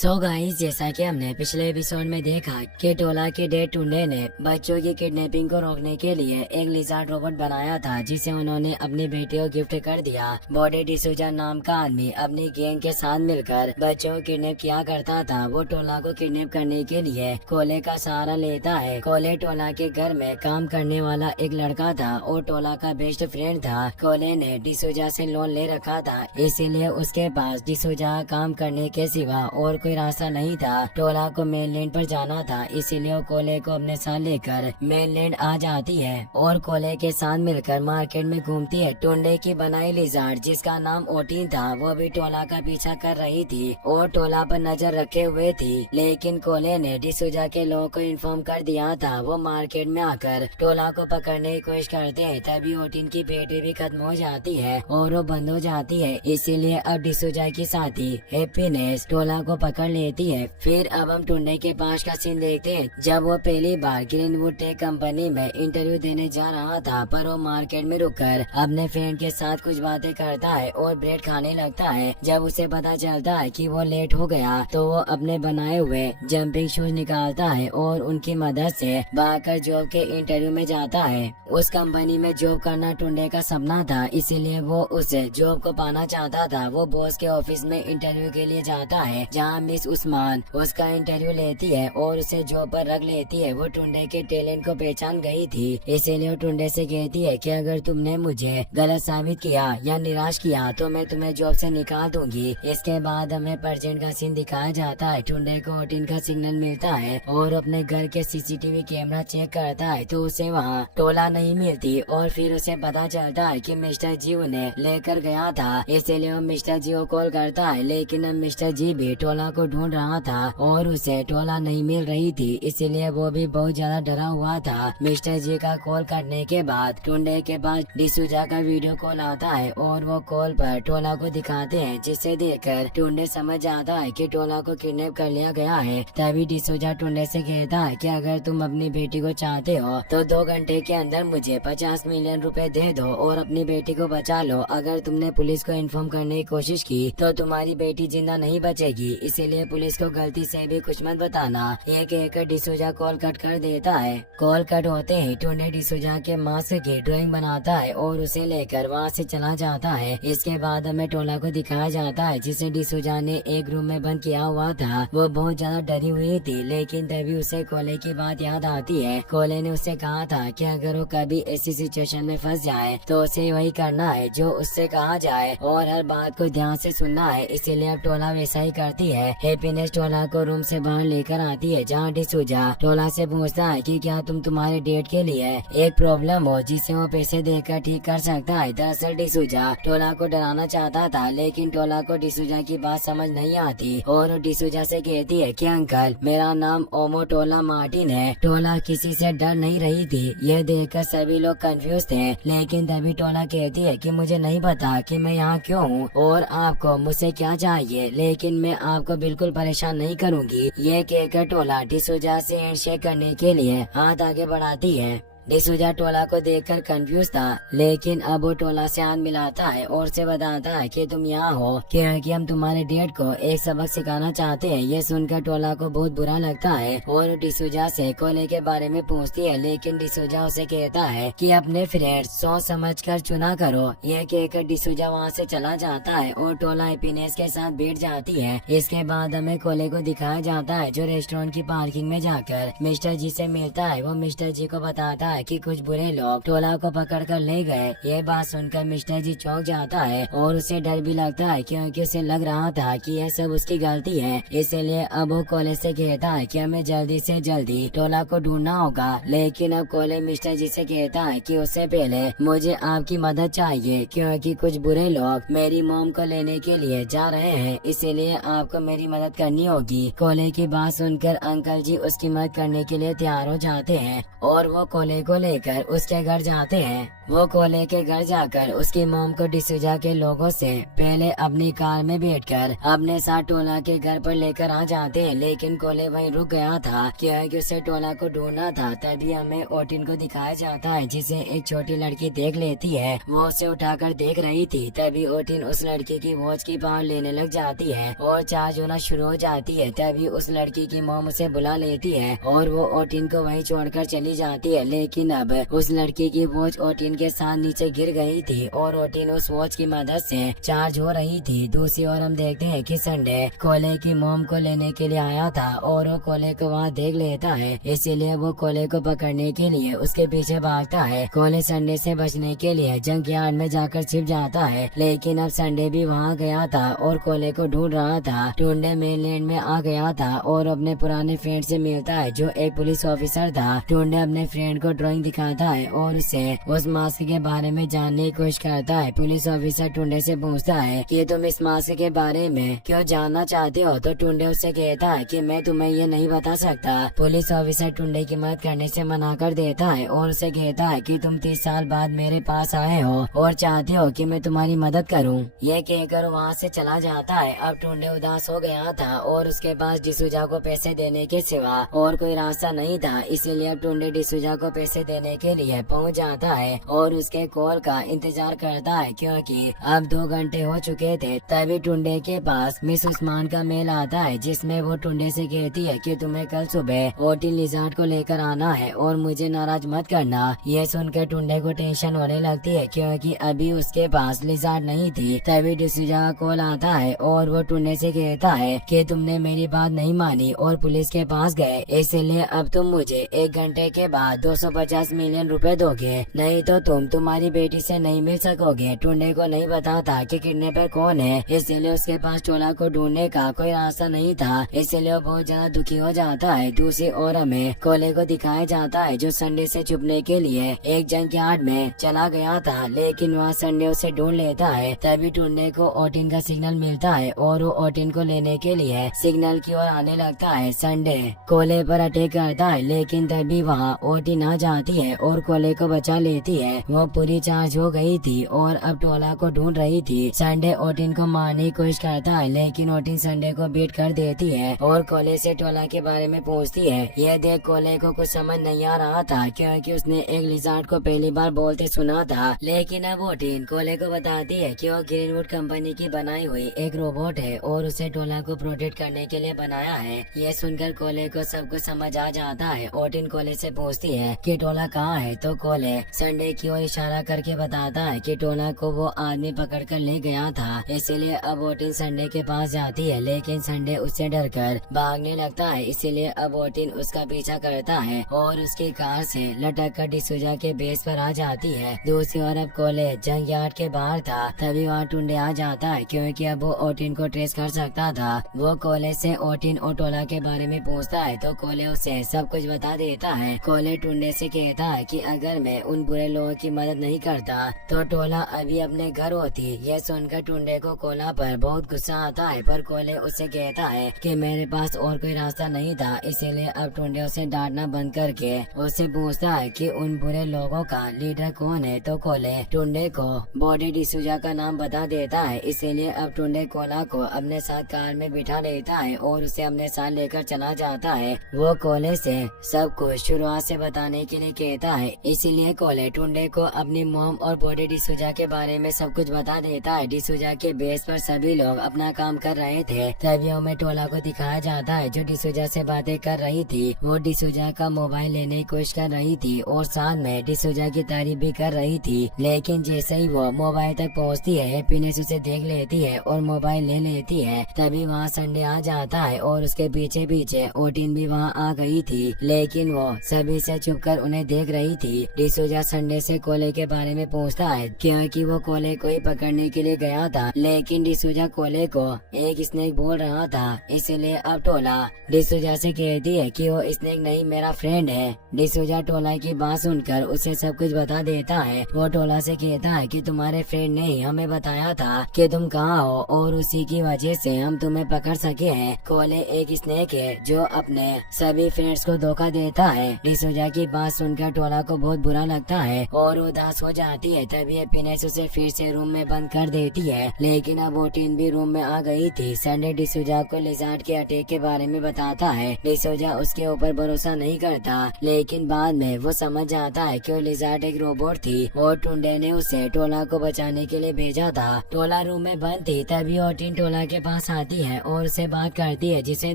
So guys, जैसा कि हमने पिछले एपिसोड में देखा कि टोला के डेड टुंडे ने बच्चों की किडनैपिंग को रोकने के लिए एक लिजार्ड रोबोट बनाया था, जिसे उन्होंने अपनी बेटी को गिफ्ट कर दिया। बॉडी डिसूजा नाम का आदमी अपनी गैंग के साथ मिलकर बच्चों को किडनैप किया करता था। वो टोला को किडनैप करने के लिए कोले का सहारा लेता है। कोले टोला के घर में काम करने वाला एक लड़का था और टोला का बेस्ट फ्रेंड था। कोले ने डिसूजा से लोन ले रखा था, इसीलिए उसके पास डिसूजा काम करने के सिवा और कोई रास्ता नहीं था। टोला को मेनलैंड पर जाना था, इसीलिए वो कोले को अपने साथ लेकर मेनलैंड आ जाती है और कोले के साथ मिलकर मार्केट में घूमती है। टुंडे की बनाई लिजार्ड, जिसका नाम ओटीन था, वो भी टोला का पीछा कर रही थी और टोला पर नजर रखे हुए थी। लेकिन कोले ने डिसूजा के लोगों को इन्फॉर्म कर दिया था। वो मार्केट में आकर टोला को पकड़ने की कोशिश करते हैं, तभी ओटीन की बैटरी भी खत्म हो जाती है और वो बंद हो जाती है। इसीलिए अब डिसूजा की साथी हैप्पीनेस टोला को पकड़ लेती है। फिर अब हम टुंडे के पास का सीन देखते हैं, जब वो पहली बार ग्रीनवुड टेक कंपनी में इंटरव्यू देने जा रहा था, पर वो मार्केट में रुककर अपने फ्रेंड के साथ कुछ बातें करता है और ब्रेड खाने लगता है। जब उसे पता चलता है कि वो लेट हो गया, तो वो अपने बनाए हुए जंपिंग शूज निकालता है और उनकी मदद से भागकर जॉब के इंटरव्यू में जाता है। उस कंपनी में जॉब करना टुंडे का सपना था, इसीलिए वो उस जॉब को पाना चाहता था। वो बॉस के ऑफिस में इंटरव्यू के लिए जाता है, जहाँ मिस उस्मान उसका इंटरव्यू लेती है और उसे जॉब पर रख लेती है। वो टुंडे के टैलेंट को पहचान गई थी, इसीलिए वो टुंडे से कहती है कि अगर तुमने मुझे गलत साबित किया या निराश किया तो मैं तुम्हें जॉब से निकाल दूंगी। इसके बाद हमें प्रेजेंट का सीन दिखाया जाता है। टुंडे को ओटिन का सिग्नल मिलता है और अपने घर के सीसीटीवी कैमरा चेक करता है, तो उसे वहाँ टोला नहीं मिलती और फिर उसे पता चलता है कि मिस्टर जी उन्हें लेकर गया था। इसलिए वो मिस्टर जी को कॉल करता है, लेकिन अब मिस्टर जी भी टोला को ढूंढ रहा था और उसे टोला नहीं मिल रही थी, इसलिए वो भी बहुत ज्यादा डरा हुआ था। मिस्टर जी का कॉल करने के बाद टुंडे के पास डिसूजा का वीडियो कॉल आता है और वो कॉल पर टोला को दिखाते हैं, जिसे देखकर टुंडे समझ जाता है कि टोला को किडनैप कर लिया गया है। तभी डिसूजा टुंडे से कहता है कि अगर तुम अपनी बेटी को चाहते हो तो 2 घंटे के अंदर मुझे 50 मिलियन रुपए दे दो और अपनी बेटी को बचा लो। अगर तुमने पुलिस को इन्फॉर्म करने की कोशिश की तो तुम्हारी बेटी जिंदा नहीं बचेगी, इसीलिए पुलिस को गलती से भी कुछ मत बताना। ये कहकर डिसूजा कॉल कट कर देता है। कॉल कट होते ही टुंडे डिसूजा के मास्क की ड्राइंग बनाता है और उसे लेकर वहाँ से चला जाता है। इसके बाद हमें टोला को दिखाया जाता है, जिसे डिसूजा ने एक रूम में बंद किया हुआ था। वो बहुत ज्यादा डरी हुई थी, लेकिन तभी उसे कोले की बात याद आती है। कोले ने उसे कहा था कि अगर वो कभी ऐसी सिचुएशन में फंस जाए तो उसे वही करना है जो उससे कहा जाए और हर बात को ध्यान से सुनना है। इसीलिए अब टोला वैसा ही करती है। हैप्पीनेस टोला को रूम से बाहर लेकर आती है, जहाँ डिसूजा टोला से पूछता है कि क्या तुम तुम्हारे डेट के लिए एक प्रॉब्लम हो जिसे वो पैसे देकर ठीक कर सकता है। दरअसल डिसूजा टोला को डराना चाहता था, लेकिन टोला को डिसूजा की बात समझ नहीं आती और डिसूजा से कहती है कि अंकल, मेरा नाम ओमो टोला मार्टिन है। टोला किसी से डर नहीं रही थी। यह देखकर सभी लोग कंफ्यूज थे, लेकिन तभी टोला कहती है कि मुझे नहीं पता कि मैं यहाँ क्यों हूँ और आपको मुझसे क्या चाहिए, लेकिन मैं आपको बिल्कुल परेशान नहीं करूँगी। ये कहकर टोला डिसूजा से हैंडशेक करने के लिए हाथ आगे बढ़ाती है। डिसूजा टोला को देखकर कंफ्यूज था, लेकिन अब वो टोला से हाथ मिलाता है और से बताता है कि तुम यहाँ हो क्योंकि हम तुम्हारे डैड को एक सबक सिखाना चाहते हैं। ये सुनकर टोला को बहुत बुरा लगता है और डिसूजा से कोले के बारे में पूछती है, लेकिन डिसूजा उसे कहता है कि अपने फ्रेंड सोच समझ कर चुना करो। यह कहकर डिसूजा वहाँ से चला जाता है और टोला हैप्पीनेस के साथ बैठ जाती है। इसके बाद हमें कोले को दिखाया जाता है, जो रेस्टोरेंट की पार्किंग में जाकर मिस्टर जी से मिलता है। वो मिस्टर जी को बताता है कि कुछ बुरे लोग टोला को पकड़ कर ले गए। ये बात सुनकर मिस्टर जी चौंक जाता है और उसे डर भी लगता है, क्योंकि उसे लग रहा था कि यह सब उसकी गलती है। इसलिए अब वो कोले से कहता है कि हमें जल्दी से जल्दी टोला को ढूंढना होगा। लेकिन अब कोले मिस्टर जी से कहता है कि उससे पहले मुझे आपकी मदद चाहिए, क्योंकि कुछ बुरे लोग मेरी मॉम को लेने के लिए जा रहे हैं, इसीलिए आपको मेरी मदद करनी होगी। कोले की बात सुनकर अंकल जी उसकी मदद करने के लिए तैयार हो जाते हैं और वो कोले कोले को लेकर उसके घर जाते हैं। वो कोले के घर जाकर उसकी मॉम को डिसूजा के लोगों से पहले अपनी कार में बैठकर अपने साथ टोला के घर पर लेकर आ जाते हैं, लेकिन कोले वहीं रुक गया था क्योंकि उसे टोला को ढूंढना था। तभी हमें ओटिन को दिखाया जाता है जिसे एक छोटी लड़की देख लेती है। वो उसे उठाकर देख रही थी। तभी ओटिन उस लड़की की वॉच की पावर लेने लग जाती है और चार्ज होना शुरू हो जाती है। तभी उस लड़की की मॉम उसे बुला लेती है और वो ओटिन को वहीं छोड़कर चली जाती है। लेकिन अब उस लड़की की वॉच ओटिन के साथ नीचे गिर गई थी और ओटिन उस वॉच की मदद से चार्ज हो रही थी। दूसरी ओर हम देखते हैं कि संडे कोले की मॉम को लेने के लिए आया था और वो कोले को वहाँ देख लेता है, इसीलिए वो कोले को पकड़ने के लिए उसके पीछे भागता है। कोले संडे से बचने के लिए जंक यार्ड में जाकर छिप जाता है, लेकिन अब संडे भी वहाँ गया था और कोले को ढूंढ रहा था। टुंडे मेनलैंड में आ गया था और अपने पुराने फ्रेंड से मिलता है जो एक पुलिस ऑफिसर था। टुंडे अपने फ्रेंड को ड्राइंग दिखाता है और उसे उस मास्क के बारे में जानने की कोशिश करता है। पुलिस ऑफिसर टुंडे से पूछता है कि तुम इस मास्क के बारे में क्यों जानना चाहते हो, तो टुंडे उससे कहता है कि मैं तुम्हें ये नहीं बता सकता। पुलिस ऑफिसर टुंडे की मदद करने से मना कर देता है और उसे कहता है कि तुम 30 साल बाद मेरे पास आए हो और चाहते हो कि मैं तुम्हारी मदद करूं। ये कहकर वहाँ से चला जाता है। अब टुंडे उदास हो गया था और उसके पास डिसूजा को पैसे देने के सिवा और कोई रास्ता नहीं था, इसीलिए अब टुंडे डिसूजा को पैसे देने के लिए पहुँच जाता है और उसके कॉल का इंतजार करता है क्योंकि अब 2 घंटे हो चुके थे। तभी टुंडे के पास मिस उस्मान का मेल आता है जिसमें वो टुंडे से कहती है कि तुम्हें कल सुबह ओटिन लिजार्ड को लेकर आना है और मुझे नाराज मत करना। ये सुनकर टुंडे को टेंशन होने लगती है क्योंकि अभी उसके पास लिजार्ड नहीं थी। तभी डिसूजा का कॉल आता है और वो टुंडे से कहता है कि तुमने मेरी बात नहीं मानी और पुलिस के पास गए, इसलिए अब तुम मुझे 1 घंटे के बाद 250 मिलियन रुपए दोगे, नहीं तो तुम तुम्हारी बेटी से नहीं मिल सकोगे। टुंडे को नहीं बताता कि किडनैपर कौन है, इसलिए उसके पास टोला को ढूंढने का कोई रास्ता नहीं था, इसलिए वो बहुत ज्यादा दुखी हो जाता है। दूसरी ओर हमें कोले को दिखाया जाता है जो संडे से छुपने के लिए एक जंक यार्ड में चला गया था, लेकिन वहाँ संडे उसे ढूंढ लेता है। तभी टुंडे को ओटिन का सिग्नल मिलता है और वो ओटिन को लेने के लिए सिग्नल की ओर आने लगता है। संडे कोले पर अटैक करता है, लेकिन तभी वहाँ ओटिन आ जाती है और कोले को बचा लेती है। वो पूरी चार्ज हो गई थी और अब टोला को ढूंढ रही थी। संडे ओटिन को मारने की कोशिश करता है, लेकिन ओटिन संडे को बीट कर देती है और कोले से टोला के बारे में पूछती है। यह देख कोले को कुछ समझ नहीं आ रहा था क्योंकि उसने एक लिजार्ड को पहली बार बोलते सुना था, लेकिन अब ओटिन कोले को बताती है कि वो ग्रीनवुड कंपनी की बनाई हुई एक रोबोट है और उसे टोला को प्रोटेक्ट करने के लिए बनाया है। यह सुनकर कोले को सब कुछ समझ आ जाता है। ओटिन कोले से पूछती है कि टोला कहाँ है, तो कोले संडे की ओर इशारा करके बताता है कि टोला को वो आदमी पकड़ कर ले गया था, इसलिए अब ओटिन संडे के पास जाती है, लेकिन संडे उससे डरकर भागने लगता है, इसीलिए अब ओटिन उसका पीछा करता है और उसकी कार से लटक कर डिसूजा के बेस पर आ जाती है। दूसरी ओर अब कोले जंक यार्ड के बाहर था, तभी वहाँ टुंडे आ जाता है क्योंकि अब वो ओटिन को ट्रेस कर सकता था। वो कोले से ओटिन और टोला के बारे में पूछता है तो कोले उसे सब कुछ बता देता है। कोले टुंडे से कहता है कि अगर मैं उन बुरे लोगों की मदद नहीं करता तो टोला अभी अपने घर होती। यह सुनकर टुंडे को कोला पर बहुत गुस्सा आता है, पर कोले उससे कहता है कि मेरे पास और कोई रास्ता नहीं था, इसीलिए अब टुंडे उसे डांटना बंद करके उससे पूछता है कि उन बुरे लोगों का लीडर कौन है। तो कोले टुंडे को बॉडी डिसूजा का नाम बता देता है, इसीलिए अब टुंडे कोला को अपने साथ कार में बिठा लेता है और उसे अपने साथ लेकर चला जाता है। वो कोले से सब कुछ शुरुआत से बताने के लिए कहता है, इसीलिए कोले टुंडे को अपनी मॉम और बॉडी डिसूजा के बारे में सब कुछ बता देता है। डिसूजा के बेस पर सभी लोग अपना काम कर रहे थे। तभी हमें टोला को दिखाया जाता है जो डिसूजा से बातें कर रही थी। वो डिसूजा का मोबाइल लेने की कोशिश कर रही थी और साथ में डिसूजा की तारीफ भी कर रही थी, लेकिन जैसे ही वो मोबाइल तक पहुंचती है हैप्पीनेस उसे देख लेती है और मोबाइल ले लेती है। तभी वहाँ संडे आ जाता है और उसके पीछे पीछे ओटिन भी वहाँ आ गई थी, लेकिन वो सभी से छुपकर उन्हें देख रही थी। डिसूजा संडे से कोले के बारे में पूछता है क्योंकि वो कोले को ही पकड़ने के लिए गया था, लेकिन डिसूजा कोले को एक स्नेक बोल रहा था, इसलिए अब टोला डिसूजा से कहती है कि वो स्नेक नहीं मेरा फ्रेंड है। डिसूजा टोला की बात सुनकर उसे सब कुछ बता देता है। वो टोला से कहता है कि तुम्हारे फ्रेंड ने ही हमें बताया था कि तुम कहाँ हो और उसी की वजह से हम तुम्हें पकड़ सके हैं। कोले एक स्नेक है जो अपने सभी फ्रेंड्स को धोखा देता है। डिसूजा की बात बात सुनकर टोला को बहुत बुरा लगता है और उदास हो जाती है। तभी हैप्पीनेस उसे फिर से रूम में बंद कर देती है, लेकिन अब ओटिन भी रूम में आ गई थी। संडे डिसूजा को लिजार्ड के अटैक के बारे में बताता है। डिसूजा उसके ऊपर भरोसा नहीं करता, लेकिन बाद में वो समझ जाता है कि वो लिजार्ड एक रोबोट थी और टुंडे ने उसे टोला को बचाने के लिए भेजा था। टोला रूम में बंद थी, तभी ओटिन टोला के पास आती है और उसे बात करती है, जिसे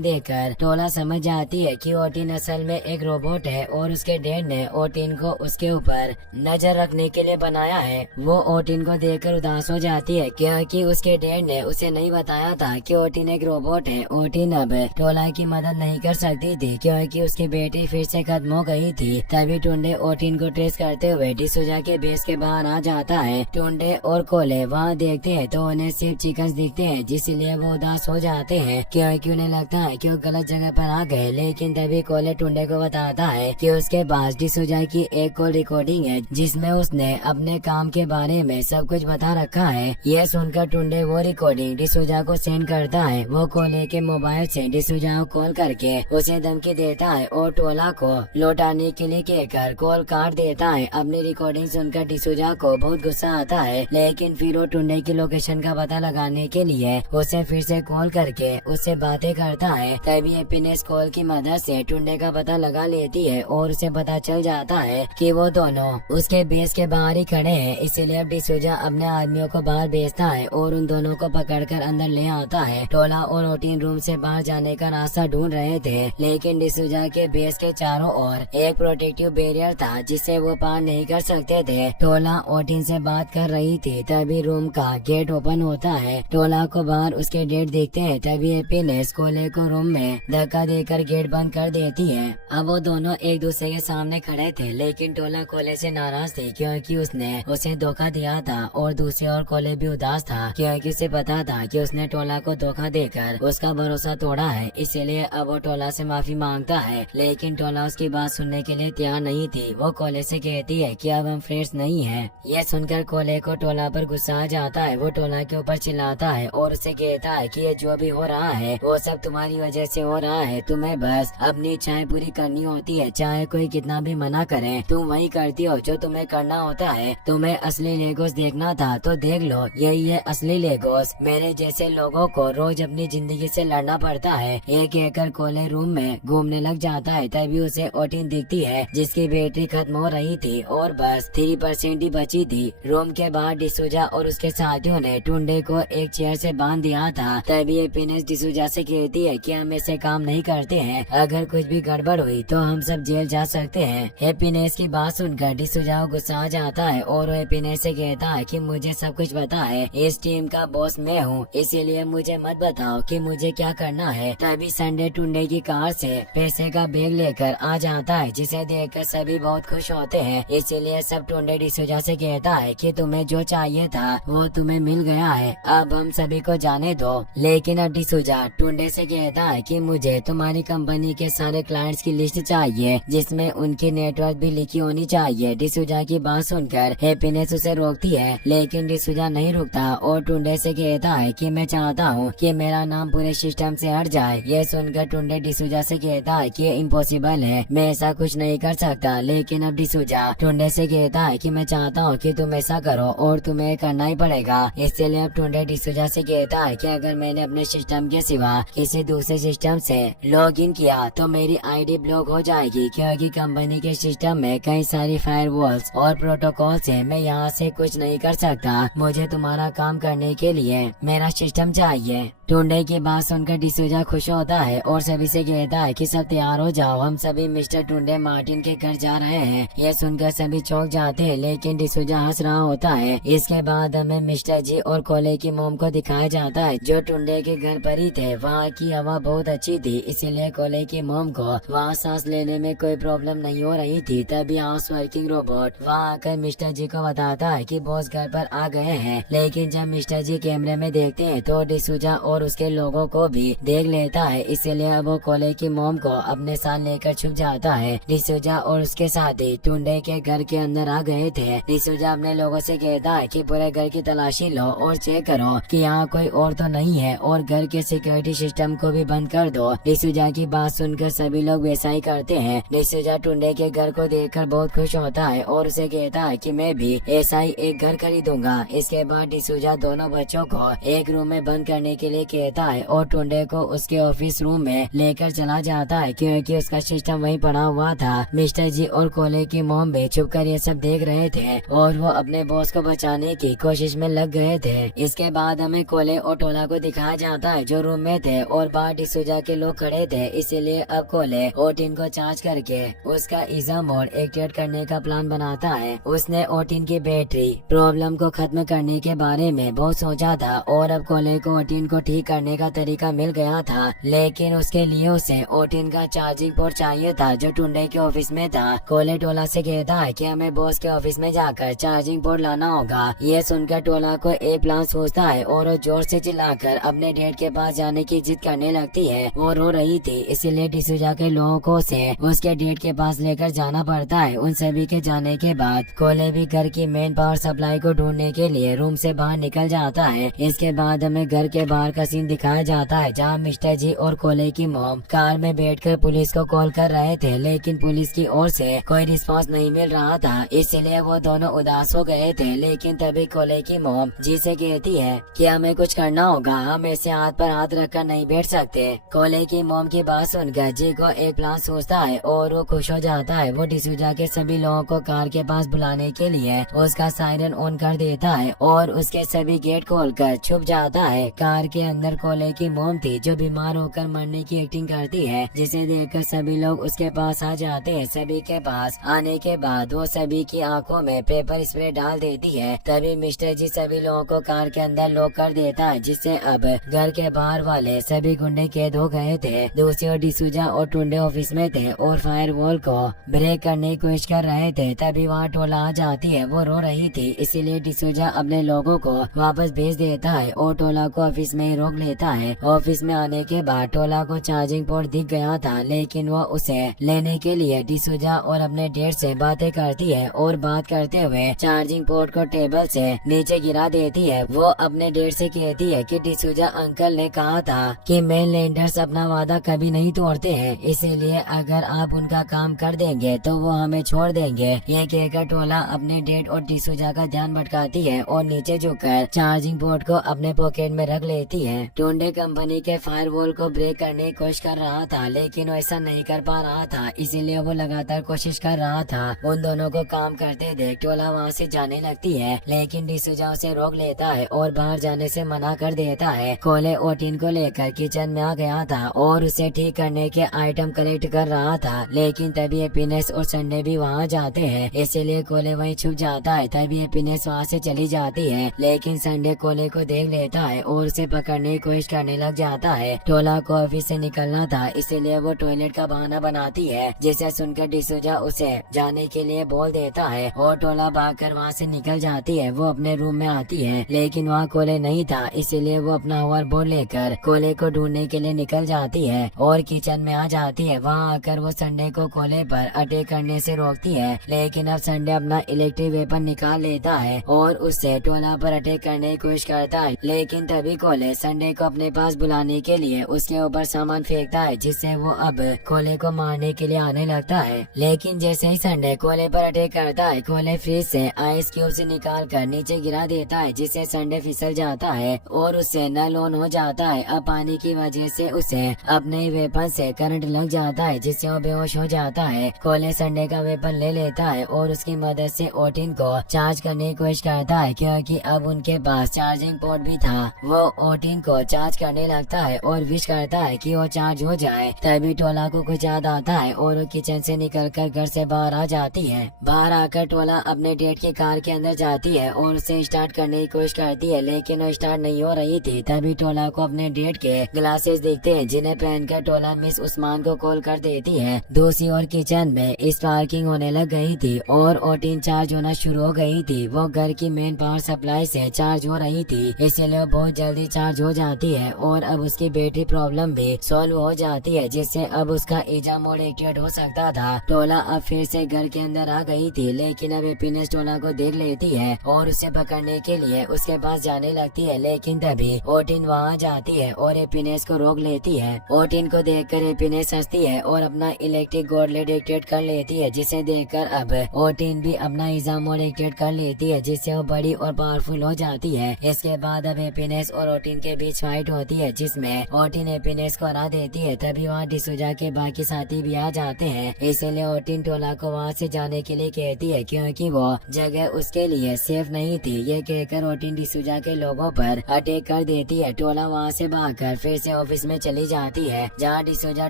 देखकर टोला समझ जाती है कि ओटिन असल में एक रोबोट है और उसके डैड ने ओटिन को उसके ऊपर नजर रखने के लिए बनाया है। वो ओटिन को देखकर उदास हो जाती है क्योंकि उसके डैड ने उसे नहीं बताया था कि ओटिन एक रोबोट है। ओटिन अब टोला की मदद नहीं कर सकती थी क्योंकि उसकी बेटी फिर से खत्म हो गई थी। तभी टुंडे ओटिन को ट्रेस करते हुए डिसूजा के बेस के बाहर आ जाता है। टुंडे और कोले वहाँ देखते हैं तो उन्हें सिर्फ चिकन्स दिखते हैं, जिसलिए वो उदास हो जाते हैं क्योंकि उन्हें लगता है कि वो गलत जगह पर आ गए। लेकिन तभी कोले टुंडे को बताता है कि उसके पास डिसूजा की एक कॉल रिकॉर्डिंग है जिसमें उसने अपने काम के बारे में सब कुछ बता रखा है। यह सुनकर टुंडे वो रिकॉर्डिंग डिसूजा को सेंड करता है। वो कोले के मोबाइल से डिसूजा को कॉल करके उसे धमकी देता है और टोला को लौटाने के लिए कहकर कॉल काट देता है। अपनी रिकॉर्डिंग सुनकर डिसूजा को बहुत गुस्सा आता है, लेकिन फिर वो टुंडे की लोकेशन का पता लगाने के लिए उसे फिर से कॉल करके उससे बातें करता है। तभी हैप्पीनेस कॉल की मदद से टुंडे का पता लगा लेती है और उसे पता चल जाता है कि वो दोनों उसके बेस के बाहर ही खड़े हैं। इसीलिए अब डिसूजा अपने आदमियों को बाहर भेजता है और उन दोनों को पकड़कर अंदर ले आता है। टोला और ओटिन रूम से बाहर जाने का रास्ता ढूंढ रहे थे, लेकिन डिसूजा के बेस के चारों ओर एक प्रोटेक्टिव बैरियर था जिसे वो पार नहीं कर सकते थे। टोला ओटिन से बात कर रही थी, तभी रूम का गेट ओपन होता है। टोला को बाहर उसके डेट देखते हैं। तभी हैप्पीनेस कोले को रूम में धक्का देकर गेट बंद कर देती है। अब वो दोनों एक दूसरे के सामने खड़े थे, लेकिन टोला कोले से नाराज थी क्योंकि उसने उसे धोखा दिया था और दूसरी ओर कोले भी उदास था क्योंकि उसे पता था कि उसने टोला को धोखा देकर उसका भरोसा तोड़ा है। इसीलिए अब वो टोला से माफी मांगता है, लेकिन टोला उसकी बात सुनने के लिए तैयार नहीं थी। वो कोले से कहती है कि अब हम फ्रेंड्स नहीं हैं। यह सुनकर कोले को टोला पर गुस्सा आ जाता है। वो टोला के ऊपर चिल्लाता है और उसे कहता है कि ये जो भी हो रहा है वो सब तुम्हारी वजह से हो रहा है। तुम्हें बस अपनी इच्छाएं पूरी करनी होती है, चाहे कोई कितना भी मना करे तुम वही करती हो जो तुम्हें करना होता है। तुम्हें असली लेगोस देखना था तो देख लो, यही है असली लेगोस। मेरे जैसे लोगों को रोज अपनी जिंदगी से लड़ना पड़ता है। ये कहकर कोले रूम में घूमने लग जाता है। तभी उसे ओटिन दिखती है जिसकी बैटरी खत्म हो रही थी और बस 3% ही बची थी। रूम के बाहर डिसूजा और उसके साथियों ने टुंडे को एक चेयर से बांध दिया था। तभी हैप्पीनेस डिसूजा से कहती है कि हम ऐसे काम नहीं करते हैं, अगर कुछ भी गड़बड़ हुई तो हम सब जेल जा सकते हैं। हैप्पीनेस की बात सुनकर डिसूजा को गुस्सा आ जाता है और हैप्पीनेस से कहता है कि मुझे सब कुछ पता है, इस टीम का बॉस मैं हूँ, इसीलिए मुझे मत बताओ कि मुझे क्या करना है। तभी संडे टुंडे की कार से पैसे का बैग लेकर आ जाता है, जिसे देखकर सभी बहुत खुश होते हैं। इसीलिए सब टुंडे डिसूजा से कहता है कि तुम्हें जो चाहिए था वो तुम्हें मिल गया है, अब हम सभी को जाने दो। लेकिन अब डिसूजा टुंडे से कहता है कि मुझे तुम्हारी कंपनी के सारे क्लाइंट्स की लिस्ट चाहिए जिसमें उनकी नेटवर्क भी लिखी होनी चाहिए। डिसूजा की बात सुनकर हैप्पीनेस उसे रोकती है, लेकिन डिसूजा नहीं रुकता और टुंडे से कहता है कि मैं चाहता हूँ कि मेरा नाम पूरे सिस्टम से हट जाए। ये सुनकर टुंडे डिसूजा से कहता है कि ये इम्पॉसिबल है, मैं ऐसा कुछ नहीं कर सकता। लेकिन अब डिसूजा टुंडे से कहता है कि मैं चाहता हूँ कि तुम ऐसा करो और तुम्हें करना ही पड़ेगा। इसलिए अब टुंडे डिसूजा से कहता है कि अगर मैंने अपने सिस्टम के सिवा किसी दूसरे सिस्टम से लॉग इन किया तो मेरी आईडी ब्लॉक हो जाएगी, क्योंकि कंपनी के सिस्टम में कई सारी फायरवॉल्स और प्रोटोकॉल्स हैं। मैं यहाँ से कुछ नहीं कर सकता, मुझे तुम्हारा काम करने के लिए मेरा सिस्टम चाहिए। टुंडे की बात सुनकर डिसूजा खुश होता है और सभी से कहता है कि सब तैयार हो जाओ, हम सभी मिस्टर टुंडे मार्टिन के घर जा रहे हैं। यह सुनकर सभी चौंक जाते हैं, लेकिन डिसूजा हंस रहा होता है। इसके बाद हमें मिस्टर जी और कोले की मोम को दिखाया जाता है जो टुंडे के घर पर ही थे। वहाँ की हवा बहुत अच्छी थी, इसीलिए कोले की मोम को वहाँ सांस लेने में कोई प्रॉब्लम नहीं हो रही थी। तभी हाउस वर्किंग रोबोट वहाँ आकर मिस्टर जी को बताता है कि बॉस घर पर आ गए हैं। लेकिन जब मिस्टर जी कैमरे में देखते हैं तो डिसूजा और और उसके लोगों को भी देख लेता है, इसीलिए वो कोले की मोम को अपने साथ लेकर छुप जाता है। डिसूजा और उसके साथी टुंडे के घर के अंदर आ गए थे। डिसूजा अपने लोगों से कहता है कि पूरे घर की तलाशी लो और चेक करो कि यहाँ कोई और तो नहीं है और घर के सिक्योरिटी सिस्टम को भी बंद कर दो। डिसूजा की बात सुनकर सभी लोग वैसा ही करते हैं। डिसूजा टुंडे के घर को देखकर बहुत खुश होता है और उसे कहता है कि मैं भी ऐसा ही एक घर खरीदूंगा। इसके बाद डिसूजा दोनों बच्चों को एक रूम में बंद करने के लिए कहता है और टुंडे को उसके ऑफिस रूम में लेकर चला जाता है, क्योंकि उसका सिस्टम वहीं पड़ा हुआ था। मिस्टर जी और कोले की मोम भी छुप कर ये सब देख रहे थे और वो अपने बॉस को बचाने की कोशिश में लग गए थे। इसके बाद हमें कोले और टोला को दिखाया जाता है जो रूम में थे और बाहर डिसूजा के लोग खड़े थे, इसीलिए अब कोले ओटिन को चार्ज करके उसका ईजा मोड एक्टिवेट करने का प्लान बनाता है। उसने ओटिन की बैटरी प्रॉब्लम को खत्म करने के बारे में बहुत सोचा था और अब कोले को ओटिन को ठीक करने का तरीका मिल गया था, लेकिन उसके लिए उसे ओटिन का चार्जिंग पोर्ट चाहिए था जो टुंडे के ऑफिस में था। कोले टोला से कहता है कि हमें बॉस के ऑफिस में जाकर चार्जिंग पोर्ट लाना होगा। ये सुनकर टोला को एक प्लान सोचता है और वो जोर से चिल्लाकर अपने डैड के पास जाने की जिद करने लगती है। वो रो रही थी, इसीलिए डिसूजा के लोगों को से उसके डैड के पास लेकर जाना पड़ता है। उन सभी के जाने के बाद कोले भी घर की मेन पावर सप्लाई को ढूंढने के लिए रूम से बाहर निकल जाता है। इसके बाद हमें घर के बाहर का सीन दिखाया जाता है जहाँ मिस्टर जी और कोले की मॉम कार में बैठकर पुलिस को कॉल कर रहे थे, लेकिन पुलिस की ओर से कोई रिस्पांस नहीं मिल रहा था, इसलिए वो दोनों उदास हो गए थे। लेकिन तभी कोले की मॉम जी से कहती है कि हमें कुछ करना होगा, हम ऐसे हाथ पर हाथ रखकर नहीं बैठ सकते। कोले की मॉम की बात सुनकर जी को एक प्लान सोचता है और वो खुश हो जाता है। वो डिसूजा के सभी लोगों को कार के पास बुलाने के लिए उसका सायरन ऑन कर देता है और उसके सभी गेट खोलकर छुप जाता है। कार के अंदर कोले की मॉम थी जो बीमार होकर मरने की एक्टिंग करती है, जिसे देखकर सभी लोग उसके पास आ जाते हैं। सभी के पास आने के बाद वो सभी की आंखों में पेपर स्प्रे डाल देती है। तभी मिस्टर जी सभी लोगों को कार के अंदर लॉक कर देता है, जिससे अब घर के बाहर वाले सभी गुंडे कैद हो गए थे। दूसरी ओर डिसूजा और टुंडे ऑफिस में थे और फायरवॉल को ब्रेक करने की कोशिश कर रहे थे। तभी वहाँ टोला आ जाती है। वो रो रही थी, इसीलिए डिसूजा अपने लोगों को वापस भेज देता है और टोला को ऑफिस में ही रोक लेता है। ऑफिस में आने के बाद टोला को चार्जिंग पोर्ट दिख गया था, लेकिन वो उसे लेने के लिए डिसूजा और अपने डैड से बातें करती है और बात करते हुए चार्जिंग पोर्ट को टेबल से नीचे गिरा देती है। वो अपने डैड से कहती है कि डिसूजा अंकल ने कहा था कि मेनलैंडर्स अपना वादा कभी नहीं तोड़ते हैं, इसीलिए अगर आप उनका काम कर देंगे तो वो हमें छोड़ देंगे। ये कहकर टोला अपने डैड और डिसूजा का ध्यान भटकाती है और नीचे झुककर चार्जिंग पोर्ट को अपने पॉकेट में रख लेती है। टुंडे कंपनी के फायरवॉल को ब्रेक करने की कोशिश कर रहा था, लेकिन वो ऐसा नहीं कर पा रहा था, इसीलिए वो लगातार कोशिश कर रहा था। उन दोनों को काम करते देख टोला वहाँ से जाने लगती है, लेकिन डिसूजा उसे रोक लेता है और बाहर जाने से मना कर देता है। कोले ओटिन को लेकर किचन में आ गया था और उसे ठीक करने के आइटम कलेक्ट कर रहा था, लेकिन तभी हैप्पीनेस और संडे भी वहाँ जाते हैं, इसीलिए कोले वहीं छुप जाता है। तभी हैप्पीनेस वहाँ से चली जाती है, लेकिन संडे कोले को देख लेता है और उसे पकड़ने की कोशिश करने लग जाता है। टोला को ऑफिस से निकलना था, इसीलिए वो टॉयलेट का बहाना बनाती है, जिसे सुनकर डिसूजा उसे जाने के लिए बोल देता है और टोला भागकर वहाँ से निकल जाती है। वो अपने रूम में आती है, लेकिन वहाँ कोले नहीं था, इसीलिए वो अपना होवर बोर्ड लेकर कोले को ढूंढने के लिए निकल जाती है और किचन में आ जाती है। वहाँ आकर वो संडे को कोले पर अटैक करने से रोकती है, लेकिन अब संडे अपना इलेक्ट्रिक वेपन निकाल लेता है और उससे टोला पर अटैक करने की कोशिश करता है, लेकिन तभी कोले संडे को अपने पास बुलाने के लिए उसके ऊपर सामान फेंकता है, जिससे वो अब कोले को मारने के लिए आने लगता है। लेकिन जैसे ही संडे कोले पर अटैक करता है, कोले फ्रिज से आइस क्यूब से निकाल कर नीचे गिरा देता है, जिससे संडे फिसल जाता है और उससे नल ऑन हो जाता है। अब पानी की वजह से उसे अपने वेपन से करंट लग जाता है, जिससे वो बेहोश हो जाता है। कोले संडे का वेपन ले लेता है और उसकी मदद से ओटिन को चार्ज करने की कोशिश करता है, क्योंकि अब उनके पास चार्जिंग पोर्ट भी था। वो ओटिन को चार्ज करने लगता है और विश करता है कि वो चार्ज हो जाए। तभी टोला को कुछ याद आता है और वो किचन से निकलकर घर से बाहर आ जाती है। बाहर आकर टोला अपने डैड की कार के अंदर जाती है और उसे स्टार्ट करने की कोशिश करती है, लेकिन वो स्टार्ट नहीं हो रही थी। तभी टोला को अपने डैड के ग्लासेस दिखते हैं, जिन्हें पहनकर टोला मिस उस्मान को कॉल कर देती है। दूसरी ओर किचन में स्पार्किंग होने लग गई थी और ओटिन चार्ज होना शुरू हो गई थी। वो घर की मेन पावर सप्लाई से चार्ज हो रही थी, इसलिए वो बहुत जल्दी चार्ज हो जाती है और अब उसकी बैटरी प्रॉब्लम भी सॉल्व हो जाती है, जिससे अब उसका ईजा मोड एक्टिवेट हो सकता था। टोला अब फिर से घर के अंदर आ गई थी, लेकिन अब हैप्पीनेस टोला को देख लेती है और उसे पकड़ने के लिए उसके पास जाने लगती है, लेकिन तभी ओटिन वहाँ जाती है और हैप्पीनेस को रोक लेती है। ओटिन को देखकर हैप्पीनेस हंसती है और अपना इलेक्ट्रिक गॉर्लेट एक्टिवेट कर लेती है, जिसे देखकर अब ओटिन भी अपना ईजा मोड एक्टिवेट कर लेती है, जिससे वो बड़ी और पावरफुल हो जाती है। इसके बाद अब हैप्पीनेस और ओटिन के बीच फाइट होती है, जिसमें ओटिन हैप्पीनेस को हरा देती है। तभी वहाँ डिसूजा के बाकी साथी भी आ जाते हैं, इसलिए ओटिन टोला को वहाँ से जाने के लिए कहती है, क्योंकि वो जगह उसके लिए सेफ नहीं थी। ये कहकर ओटिन डिसूजा के लोगों पर अटैक कर देती है। टोला वहाँ से भागकर फिर से ऑफिस में चली जाती है, जहाँ डिसूजा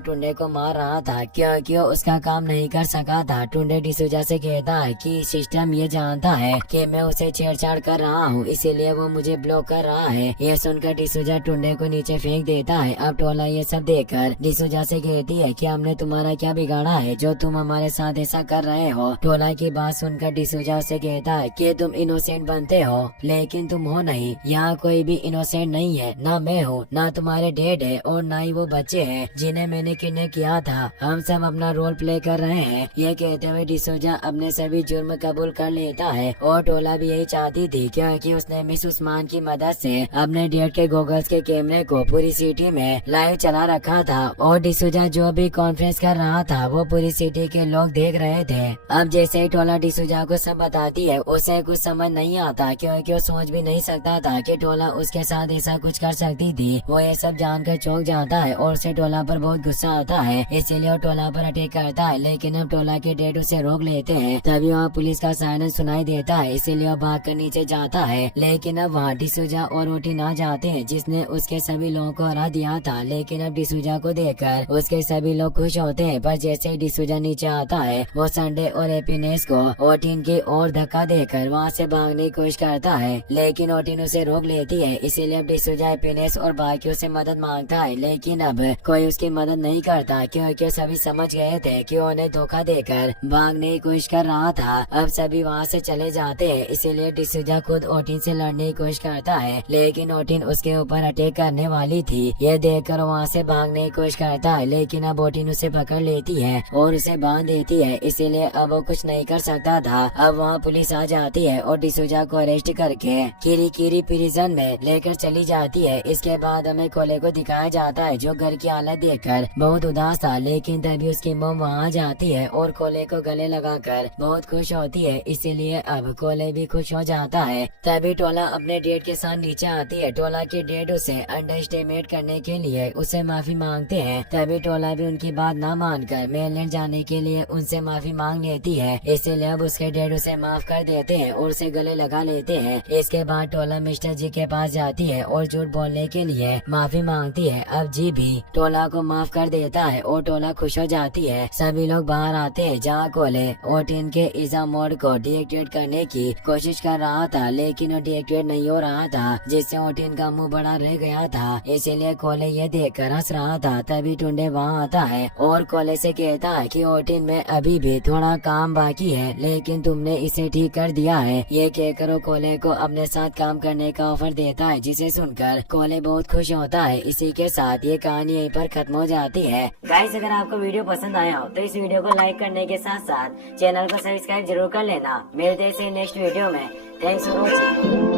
टुंडे को मार रहा था, क्योंकि वो उसका काम नहीं कर सका था। टुंडे डिसूजा से कहता है कि सिस्टम ये जानता है कि मैं उसे छेड़छाड़ कर रहा हूँ, इसीलिए वो मुझे ब्लॉक कर रहा है। ये सुनकर डिसूजा टुंडे को नीचे फेंक देता है। अब टोला ये सब देखकर डिसूजा से कहती है कि हमने तुम्हारा क्या बिगाड़ा है जो तुम हमारे साथ ऐसा कर रहे हो। टोला की बात सुनकर डिसूजा से कहता है कि तुम इनोसेंट बनते हो, लेकिन तुम हो नहीं। यहाँ कोई भी इनोसेंट नहीं है, ना मैं हूँ, ना तुम्हारे डैड है और ना ही वो बच्चे हैं जिन्हें मैंने किडनैप किया था। हम सब अपना रोल प्ले कर रहे हैं। ये कहते हुए डिसूजा अपने सभी जुर्म कबूल कर लेता है और टोला भी यही चाहती थी, क्योंकि उसने मिस उस्मान की मदद से अपने डैड के गॉगल्स के कैमरे को पूरी सिटी में लाइव चला रखा था और डिसूजा जो भी कॉन्फ्रेंस कर रहा था वो पूरी सिटी के लोग देख रहे थे। अब जैसे ही टोला डिसूजा को सब बताती है, उसे कुछ समझ नहीं आता, क्योंकि वो सोच भी नहीं सकता था कि टोला उसके साथ ऐसा कुछ कर सकती थी। वो ये सब जानकर चौंक जाता है और उसे टोला पर बहुत गुस्सा आता है, इसीलिए वो टोला पर अटैक करता है। लेकिन अब टोला के डैड उसे रोक लेते हैं। तभी वहाँ पुलिस का सायरन सुनाई देता है, इसीलिए वो भाग कर नीचे जाता है। लेकिन अब वहाँ डिसूजा और ओटिन आ जाते हैं, जिसने उसके सभी लोगों को हरा दिया था। लेकिन अब डिसूजा को देखकर उसके सभी लोग खुश होते हैं, पर जैसे ही डिसूजा नीचे आता है, वो संडे और हैप्पीनेस को ओटिन की ओर धक्का देकर वहाँ से भागने की कोशिश करता है, लेकिन ओटिन उसे रोक लेती है। इसीलिए अब डिसूजा हैप्पीनेस और बाकियों से मदद मांगता है, लेकिन अब कोई उसकी मदद नहीं करता, क्योंकि सभी समझ गए थे कि उन्हें धोखा देकर भागने की कोशिश कर रहा था। अब सभी वहाँ से चले जाते हैं, इसीलिए डिसूजा खुद ओटिन से लड़ने की कोशिश करता है, लेकिन ओटिन उसके ऊपर अटैक करने वाली थी। ये देखकर वहाँ से भागने की कोशिश करता है, लेकिन अब ओटिन उसे पकड़ लेती है और उसे बांध देती है, इसीलिए अब वो कुछ नहीं कर सकता था। अब वहाँ पुलिस आ जाती है और डिसूजा को अरेस्ट करके किरी प्रिजन में लेकर चली जाती है। इसके बाद हमें कोले को दिखाया जाता है, जो घर की हालत देखकर बहुत उदास था, लेकिन तभी उसकी मॉम वहाँ जाती है और कोले को गले लगाकर बहुत खुश होती है, इसीलिए अब कोले भी खुश हो जाता है। तभी टोला अपने डैड के साथ नीचे आती है। टोला के डैड उसे अंडरएस्टिमेट करने के लिए उसे माफी मांगते हैं। तभी टोला भी उनकी बात ना मानकर मेलैंड जाने के लिए उनसे माफी मांग लेती है, इसीलिए अब उसके डैड उसे माफ कर देते हैं और उसे गले लगा लेते हैं। इसके बाद टोला मिस्टर जी के पास जाती है और झूठ बोलने के लिए माफी मांगती है। अब जी भी टोला को माफ कर देता है और टोला खुश हो जाती है। सभी लोग बाहर आते हैं, जहाँ कोले ओटिन के ईजा मोड को डीएक्टिवेट करने की कोशिश कर रहा था, लेकिन वो डीएक्टिवेट नहीं हो रहा था, जिससे ओटिन का मुंह बड़ा रह गया था। इसीलिए कोले ये देखकर हंस रहा था। तभी टुंडे वहाँ आता है और कोले से कहता है कि ओटिन में अभी भी थोड़ा काम बाकी है, लेकिन तुमने इसे ठीक कर दिया है। ये कहकर वो कोले को अपने साथ काम करने का ऑफर देता है, जिसे सुनकर कोले बहुत खुश होता है। इसी के साथ ये कहानी यहीं पर खत्म हो जाती है। गाइस, अगर आपको वीडियो पसंद आया हो तो इस वीडियो को लाइक करने के साथ साथ चैनल को सब्सक्राइब जरूर कर लेना। मिलते हैं नेक्स्ट वीडियो में। Thanks for watching.